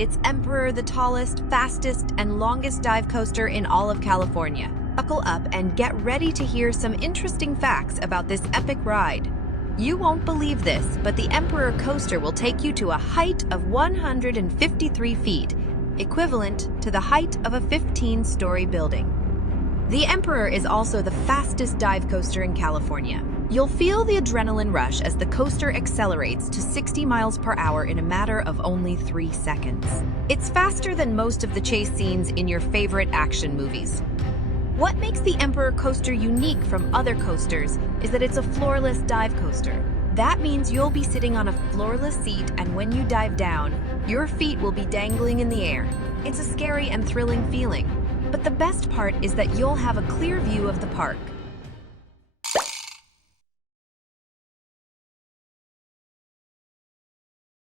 it's Emperor, the tallest, fastest, and longest dive coaster in all of California. Buckle up and get ready to hear some interesting facts about this epic ride. You won't believe this, but the Emperor coaster will take you to a height of 153 feet, equivalent to the height of a 15-story building. The Emperor is also the fastest dive coaster in California. You'll feel the adrenaline rush as the coaster accelerates to 60 miles per hour in a matter of only 3 seconds. It's faster than most of the chase scenes in your favorite action movies. What makes the Emperor coaster unique from other coasters is that it's a floorless dive coaster. That means you'll be sitting on a floorless seat, and when you dive down, your feet will be dangling in the air. It's a scary and thrilling feeling. But the best part is that you'll have a clear view of the park.